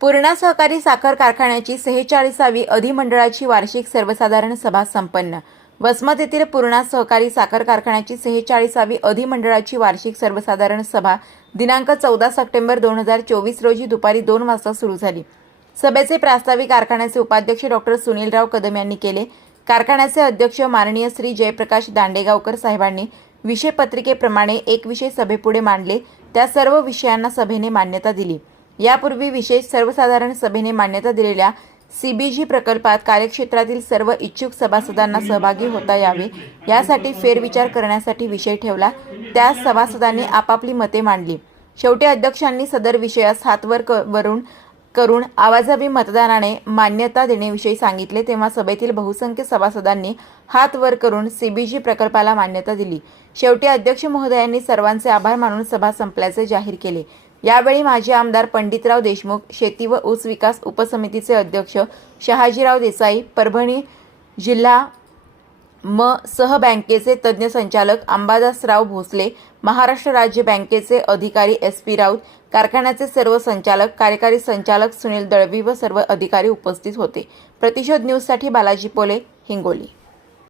पूर्णा सहकारी साखर कारखान्याची सेहेचाळीसावी अधिमंडळाची वार्षिक सर्वसाधारण सभा संपन्न. वसमत येथील पूर्णा सहकारी साखर कारखान्याची सेहेचाळीसावी अधिमंडळाची वार्षिक सर्वसाधारण सभा दिनांक चौदा सप्टेंबर दोन हजार चोवीस रोजी दुपारी दोन वाजता सुरू झाली. सभेचे प्रास्ताविक कारखान्याचे उपाध्यक्ष डॉक्टर सुनीलराव कदम यांनी केले. कारखान्याचे अध्यक्ष माननीय श्री जयप्रकाश दांडेगावकर साहेबांनी विषय पत्रिकेप्रमाणे एक विषय सभेपुढे मांडले. त्या सर्व विषयांना सभेने मान्यता दिली. यापूर्वी विशेष सर्वसाधारण सभेने मान्यता दिलेल्या सीबीजी प्रकल्पात कार्यक्षेत्रातील सर्व इच्छुक सभासदांना सहभागी होता यावे. यासाठी फेरविचार करण्यासाठी विषय ठेवला. त्या सभासदांनी आपापली मते मांडली. शेवटी अध्यक्षांनी सदर विषयास हातवर क- वरून करून आवाजावी मतदानाने मान्यता देण्याविषयी सांगितले. तेव्हा सभेतील बहुसंख्य सभासदांनी हात वर करून सीबीजी प्रकल्पाला मान्यता दिली. शेवटी अध्यक्ष महोदयांनी सर्वांचे आभार मानून सभा संपल्याचे जाहीर केले. यावेळी माजी आमदार पंडितराव देशमुख शेती व ऊस विकास उपसमितीचे अध्यक्ष शहाजीराव देसाई परभणी जिल्हा म सह बँकेचे तज्ज्ञ संचालक अंबादासराव भोसले महाराष्ट्र राज्य बँकेचे अधिकारी एस पी राऊत कारखान्याचे सर्व संचालक कार्यकारी संचालक सुनील दळवी व सर्व अधिकारी उपस्थित होते. प्रतिशोध न्यूजसाठी बालाजी पोले हिंगोली.